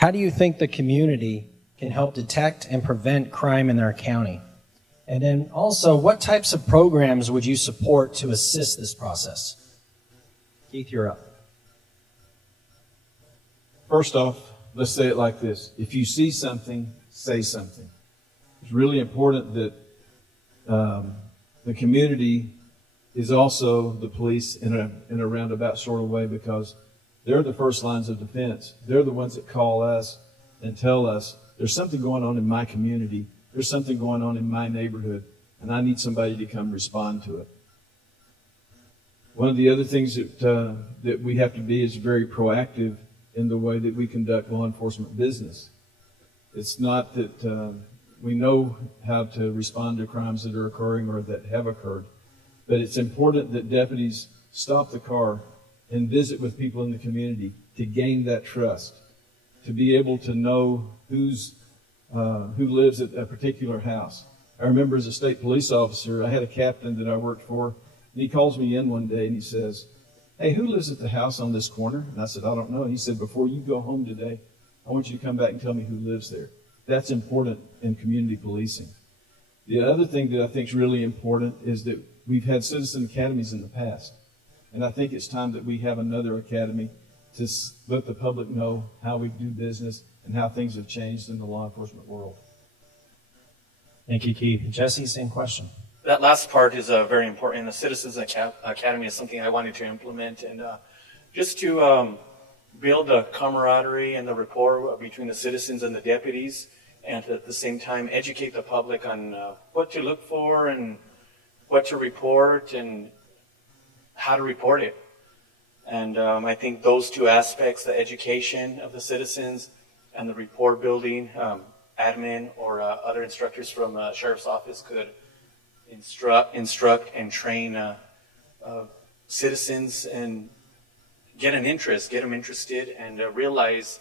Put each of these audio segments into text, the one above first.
How do you think the community can help detect and prevent crime in their county? And then also, what types of programs would you support to assist this process? Keith, you're up. First off, let's say it like this. If you see something, say something. It's really important that the community is also the police in a roundabout sort of way, because they're the first lines of defense. They're the ones that call us and tell us, there's something going on in my community. There's something going on in my neighborhood, and I need somebody to come respond to it. One of the other things that we have to be is very proactive in the way that we conduct law enforcement business. It's not that we know how to respond to crimes that are occurring or that have occurred, but it's important that deputies stop the car and visit with people in the community to gain that trust, to be able to know who lives at a particular house. I remember as a state police officer, I had a captain that I worked for, and he calls me in one day and he says, "Hey, who lives at the house on this corner?" And I said, "I don't know." And he said, "Before you go home today, I want you to come back and tell me who lives there." That's important in community policing. The other thing that I think is really important is that we've had citizen academies in the past. And I think it's time that we have another academy to let the public know how we do business and how things have changed in the law enforcement world. Thank you, Keith. Jesse, same question. That last part is very important. The Citizens Academy is something I wanted to implement, and just to build the camaraderie and the rapport between the citizens and the deputies, and at the same time educate the public on what to look for and what to report and how to report it. And I think those two aspects, the education of the citizens and the rapport building, admin or other instructors from the sheriff's office could instruct and train citizens and get them interested and realize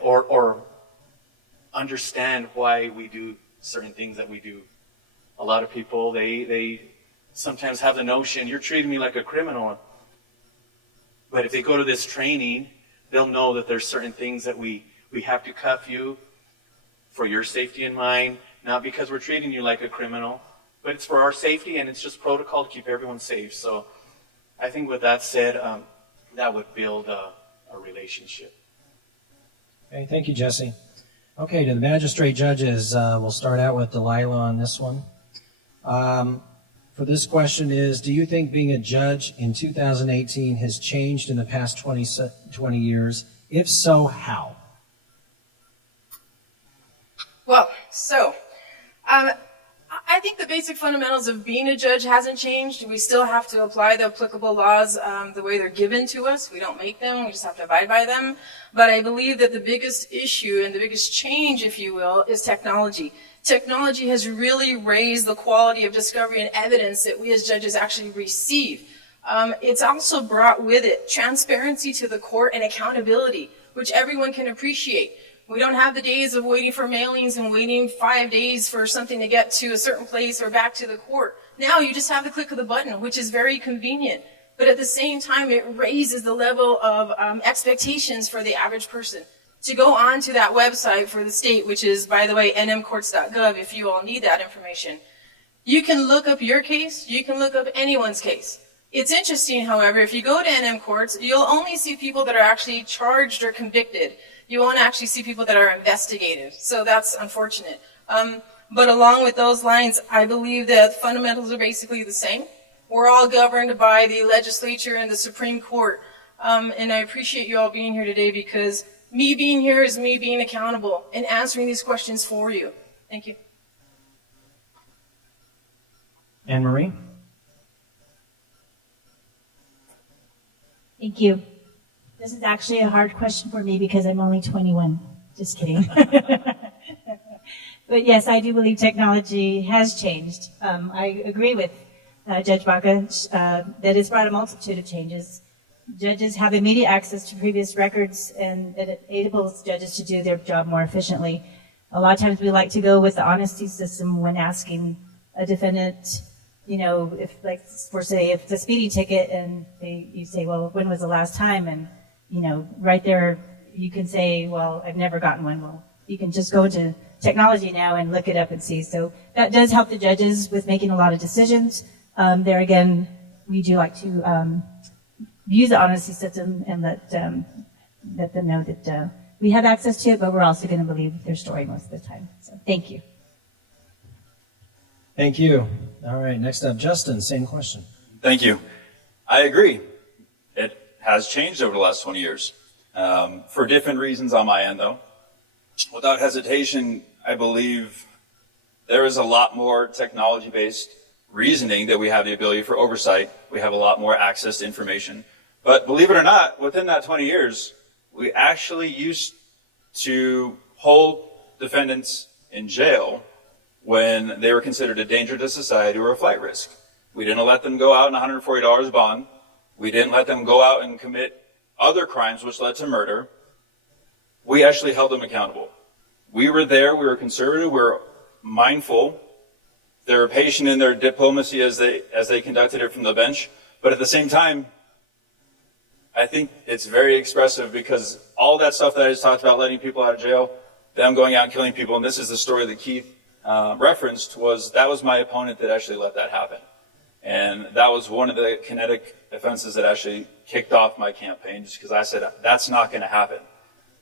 or understand why we do certain things that we do. A lot of people, they sometimes have the notion, you're treating me like a criminal. But if they go to this training, they'll know that there's certain things that we have to cuff you for your safety and mine, not because we're treating you like a criminal, but it's for our safety, and it's just protocol to keep everyone safe. So I think with that said, that would build a relationship. Okay, thank you, Jesse. Okay, to the magistrate judges, we'll start out with Delilah on this one. For this question is, do you think being a judge in 2018 has changed in the past 20 years? If so, how? Well, I think the basic fundamentals of being a judge hasn't changed. We still have to apply the applicable laws the way they're given to us. We don't make them, we just have to abide by them. But I believe that the biggest issue and the biggest change, if you will, is technology. Technology has really raised the quality of discovery and evidence that we as judges actually receive. It's also brought with it transparency to the court and accountability, which everyone can appreciate. We don't have the days of waiting for mailings and waiting 5 days for something to get to a certain place or back to the court. Now you just have the click of the button, which is very convenient. But at the same time, it raises the level of expectations for the average person. To go on to that website for the state, which is, by the way, nmcourts.gov, if you all need that information, you can look up your case, you can look up anyone's case. It's interesting, however, if you go to NM Courts, you'll only see people that are actually charged or convicted. You won't actually see people that are investigated. So that's unfortunate. But along with those lines, I believe that fundamentals are basically the same. We're all governed by the legislature and the Supreme Court. And I appreciate you all being here today, because me being here is me being accountable and answering these questions for you. Thank you. Anne Marie? Thank you. This is actually a hard question for me because I'm only 21. Just kidding. But yes, I do believe technology has changed. I agree with Judge Baca that it's brought a multitude of changes. Judges have immediate access to previous records, and it enables judges to do their job more efficiently. A lot of times we like to go with the honesty system when asking a defendant, you know, if, like, for say, if it's a speeding ticket and you say, well, when was the last time? And, you know, right there, you can say, well, I've never gotten one. Well, you can just go to technology now and look it up and see. So that does help the judges with making a lot of decisions. There again, we do like to use the honesty system and let them know that we have access to it, but we're also going to believe their story most of the time. So thank you. Thank you. All right, next up, Justin, same question. Thank you. I agree. It has changed over the last 20 years. For different reasons on my end, though. Without hesitation, I believe there is a lot more technology-based reasoning that we have the ability for oversight. We have a lot more access to information. But believe it or not, within that 20 years, we actually used to hold defendants in jail when they were considered a danger to society or a flight risk. We didn't let them go out on $140 bond. We didn't let them go out and commit other crimes which led to murder. We actually held them accountable. We were there, we were conservative, we were mindful. They were patient in their diplomacy as they conducted it from the bench. But at the same time, I think it's very expressive because all that stuff that I just talked about, letting people out of jail, them going out and killing people, and this is the story that Keith referenced, that was my opponent that actually let that happen. And that was one of the kinetic offenses that actually kicked off my campaign, just because I said, that's not going to happen.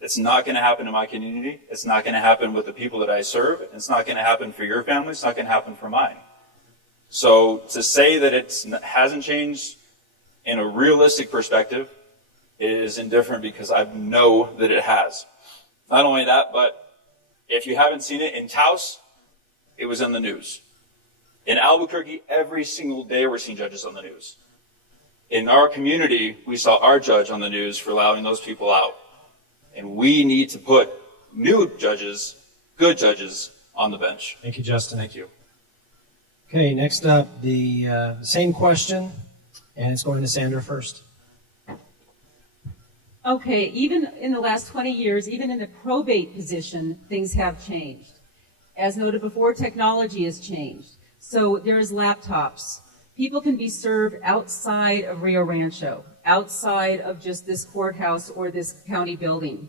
It's not going to happen in my community. It's not going to happen with the people that I serve. It's not going to happen for your family. It's not going to happen for mine. So to say that it hasn't changed in a realistic perspective is indifferent because I know that it has. Not only that, but if you haven't seen it, in Taos, it was in the news. In Albuquerque, every single day we're seeing judges on the news. In our community, we saw our judge on the news for allowing those people out. And we need to put new judges, good judges, on the bench. Thank you, Justin. Thank you. Okay, next up, the same question, and it's going to Sandra first. Okay, even in the last 20 years, even in the probate position, things have changed. As noted before, technology has changed. So there's laptops. People can be served outside of Rio Rancho, outside of just this courthouse or this county building.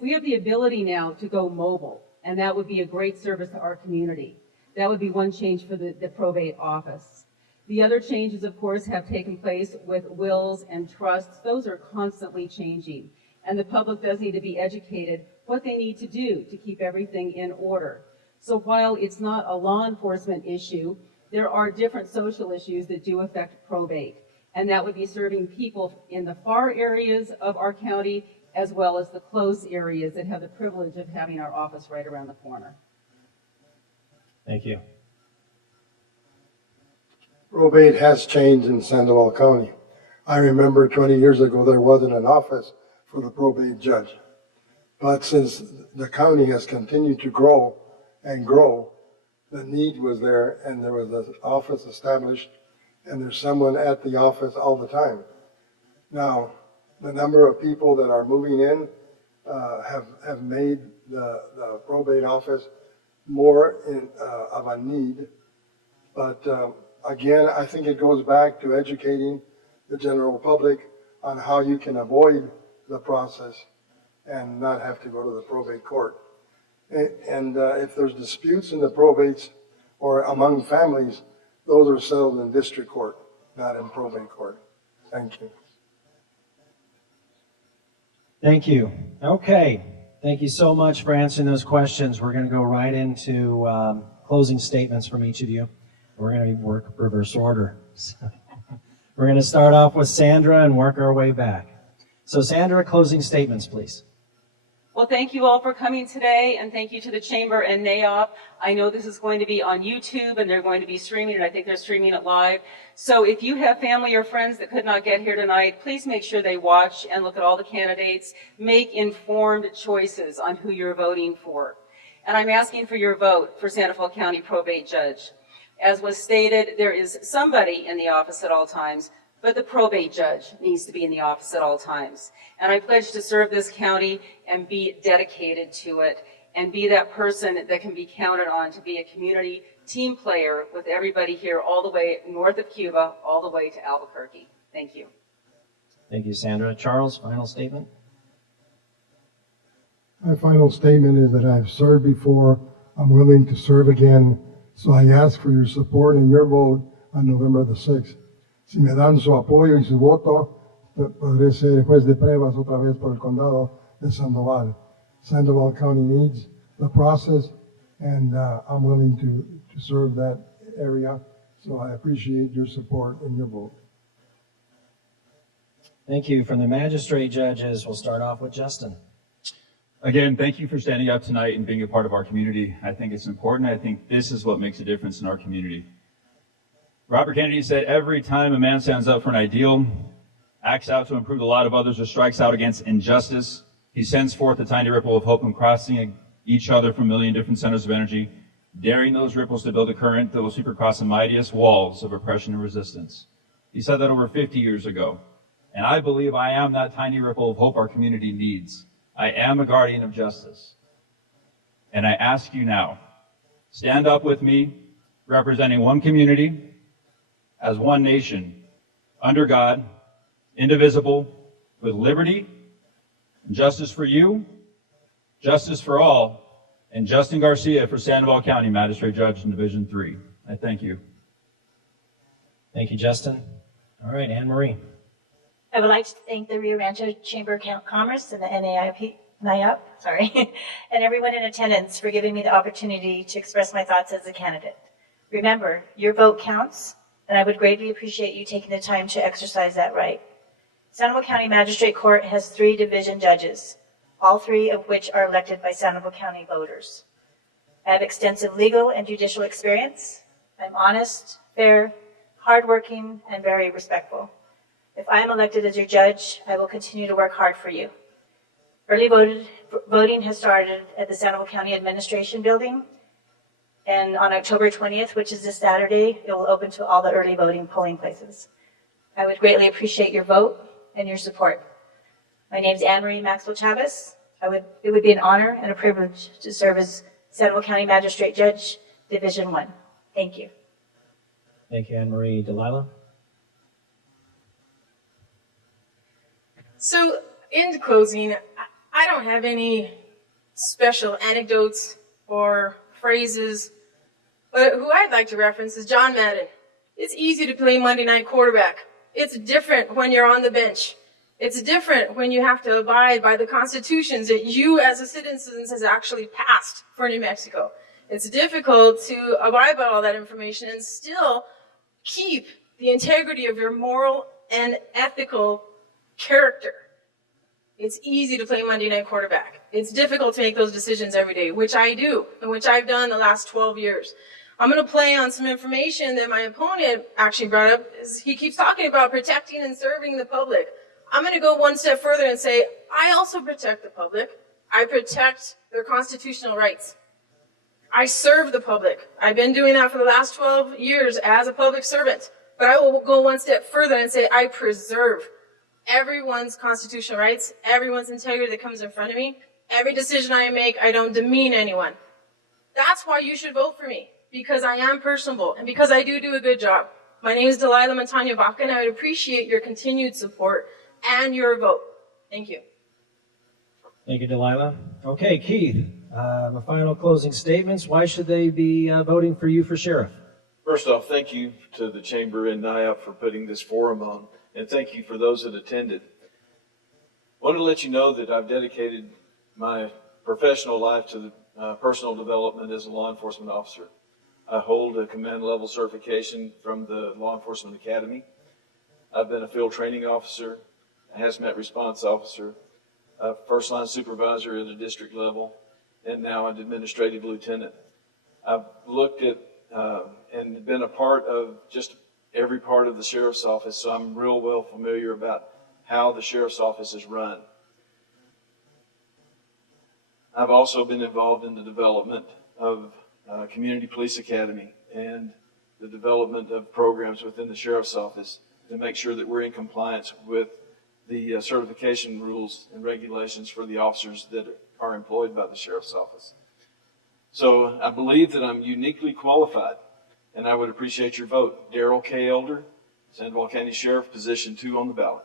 We have the ability now to go mobile, and that would be a great service to our community. That would be one change for the probate office. The other changes, of course, have taken place with wills and trusts. Those are constantly changing, and the public does need to be educated what they need to do to keep everything in order. So while it's not a law enforcement issue, there are different social issues that do affect probate, and that would be serving people in the far areas of our county as well as the close areas that have the privilege of having our office right around the corner. Thank you. Probate has changed in Sandoval County. I remember 20 years ago there wasn't an office for the probate judge. But since the county has continued to grow and grow, the need was there, and there was an office established, and there's someone at the office all the time. Now, the number of people that are moving in have made the probate office more of a need. But again, I think it goes back to educating the general public on how you can avoid the process and not have to go to the probate court. And if there's disputes in the probates or among families, those are settled in district court, not in probate court. Thank you. Thank you. Okay. Thank you so much for answering those questions. We're going to go right into closing statements from each of you. We're going to work reverse order. We're going to start off with Sandra and work our way back. So Sandra, closing statements, please. Well, thank you all for coming today, and thank you to the Chamber and NAOP. I know this is going to be on YouTube, and they're going to be streaming it. I think they're streaming it live. So if you have family or friends that could not get here tonight, please make sure they watch and look at all the candidates. Make informed choices on who you're voting for. And I'm asking for your vote for Sandoval County Probate Judge. As was stated, there is somebody in the office at all times, but the probate judge needs to be in the office at all times. And I pledge to serve this county and be dedicated to it and be that person that can be counted on to be a community team player with everybody here all the way north of Cuba, all the way to Albuquerque. Thank you. Thank you, Sandra. Charles, final statement? My final statement is that I've served before. I'm willing to serve again. So I ask for your support and your vote on November the 6th. Si me dan su apoyo y su voto, podré ser juez de pruebas otra vez por el condado de Sandoval. Sandoval County needs the process, and I'm willing to serve that area. So I appreciate your support and your vote. Thank you. From the magistrate judges, we'll start off with Justin. Again, thank you for standing up tonight and being a part of our community. I think it's important. I think this is what makes a difference in our community. Robert Kennedy said, every time a man stands up for an ideal, acts out to improve the lot of others, or strikes out against injustice, he sends forth a tiny ripple of hope and crossing each other from a million different centers of energy, daring those ripples to build a current that will sweep across the mightiest walls of oppression and resistance. He said that over 50 years ago. And I believe I am that tiny ripple of hope our community needs. I am a guardian of justice. And I ask you now, stand up with me, representing one community, as one nation, under God, indivisible, with liberty and justice for you, justice for all, and Justin Garcia for Sandoval County Magistrate Judge in Division 3. I thank you. Thank you, Justin. All right, Anne Marie. I would like to thank the Rio Rancho Chamber of Commerce and the NAIP, and everyone in attendance for giving me the opportunity to express my thoughts as a candidate. Remember, your vote counts, and I would greatly appreciate you taking the time to exercise that right. Sandoval County Magistrate Court has 3 division judges, all 3 of which are elected by Sandoval County voters. I have extensive legal and judicial experience. I'm honest, fair, hardworking, and very respectful. If I am elected as your judge, I will continue to work hard for you. Early voting has started at the Sandoval County Administration Building, and on October 20th, which is this Saturday, it will open to all the early voting polling places. I would greatly appreciate your vote and your support. My name is Anne Marie Maxwell Chavez. It would be an honor and a privilege to serve as Sandoval County Magistrate Judge, Division 1. Thank you. Thank you, Anne Marie. Delilah? So, in closing, I don't have any special anecdotes or phrases, but who I'd like to reference is John Madden. It's easy to play Monday night quarterback. It's different when you're on the bench. It's different when you have to abide by the constitutions that you as a citizen has actually passed for New Mexico. It's difficult to abide by all that information and still keep the integrity of your moral and ethical character. It's easy to play Monday night quarterback. It's difficult to make those decisions every day, which I do, and which I've done the last 12 years. I'm going to play on some information that my opponent actually brought up. He keeps talking about protecting and serving the public. I'm going to go one step further and say, I also protect the public. I protect their constitutional rights. I serve the public. I've been doing that for the last 12 years as a public servant. But I will go one step further and say, I preserve everyone's constitutional rights, everyone's integrity that comes in front of me. Every decision I make, I don't demean anyone. That's why you should vote for me, because I am personable and because I do a good job. My name is Delilah Montano Baca, and I would appreciate your continued support and your vote. Thank you. Thank you, Delilah. Okay, Keith, the final closing statements. Why should they be voting for you for sheriff? First off, thank you to the Chamber and NIAP for putting this forum on, and thank you for those that attended. I want to let you know that I've dedicated my professional life to personal development as a law enforcement officer. I hold a command level certification from the Law Enforcement Academy. I've been a field training officer, a hazmat response officer, a first line supervisor at a district level, and now an administrative lieutenant. I've looked at and been a part of just every part of the sheriff's office, so I'm real well familiar about how the sheriff's office is run. I've also been involved in the development of Community Police Academy and the development of programs within the sheriff's office to make sure that we're in compliance with the certification rules and regulations for the officers that are employed by the sheriff's office. So I believe that I'm uniquely qualified, and I would appreciate your vote. Darrell K. Elder, Sandoval County Sheriff, position 2 on the ballot.